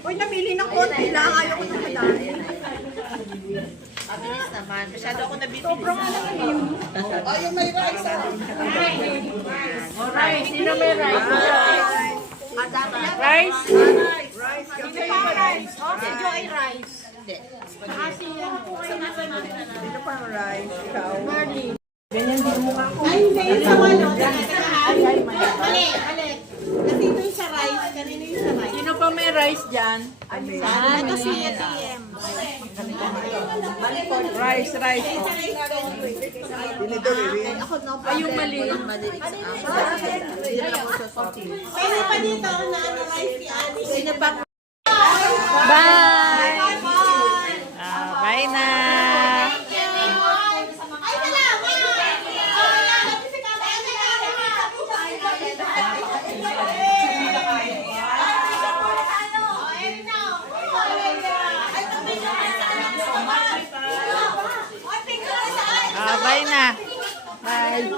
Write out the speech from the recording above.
Uy, namili ng konti lang. Ayaw ko na madami. Mabilis naman. Masyado ako nabibili. Sobrang alam yun. Oh, yung may rice. Rice. Sino may rice? Rice? Rice. Sino pa rice? Oh, si Joy rice. Hindi. Sino pang rice? Ikaw. Ganyan din mukha ko. Ay, hindi. Yung sa walo. Mali. Kasi ito yung sa rice. Kanina yung sa rice. Sino pa may rice dyan? Ito si ATM. Rice. Tinidor, Irin. Ay, yung mali. Pwede pa dito na ano rice si Ani. Sino pa? Bye! Bye na! Ay, salamat! Bye na! Bye!